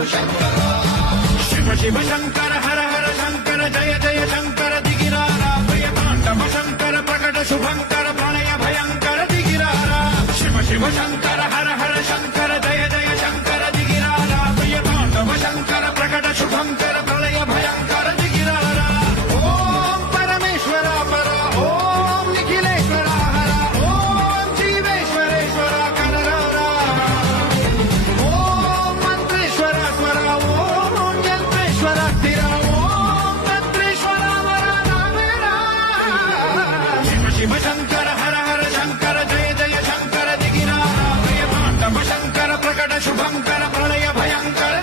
शिव शिव शंकर हर हर शंकर जय जय शंकर दिगिरारा भय तांडव शंकर प्रकट शुभंकर प्रणय भयंकर दिगिरारा शिव शिव शंकर हर हर शंकर जय जय शंकर दिगिरारा भय तांडव शंकर प्रकट शुभंकर प्रणय भयंकर दिगिरारा ओम परमेश्वरा परा ओम निखिलेश्वरा हरा ओम जीवेश्वरेश्वरा कनरारा ओम मंत्रेश्वरा स्वरा ओम यंत्रेश्वरा स्थिरा ओम तंत्रेश्वरा वरा नामेरा शिव शिव शंकर हर हर शंकर जय जय शंकर दिगिरारा भय तांडव शंकर प्रकट शुभंकर प्रणय भयंकर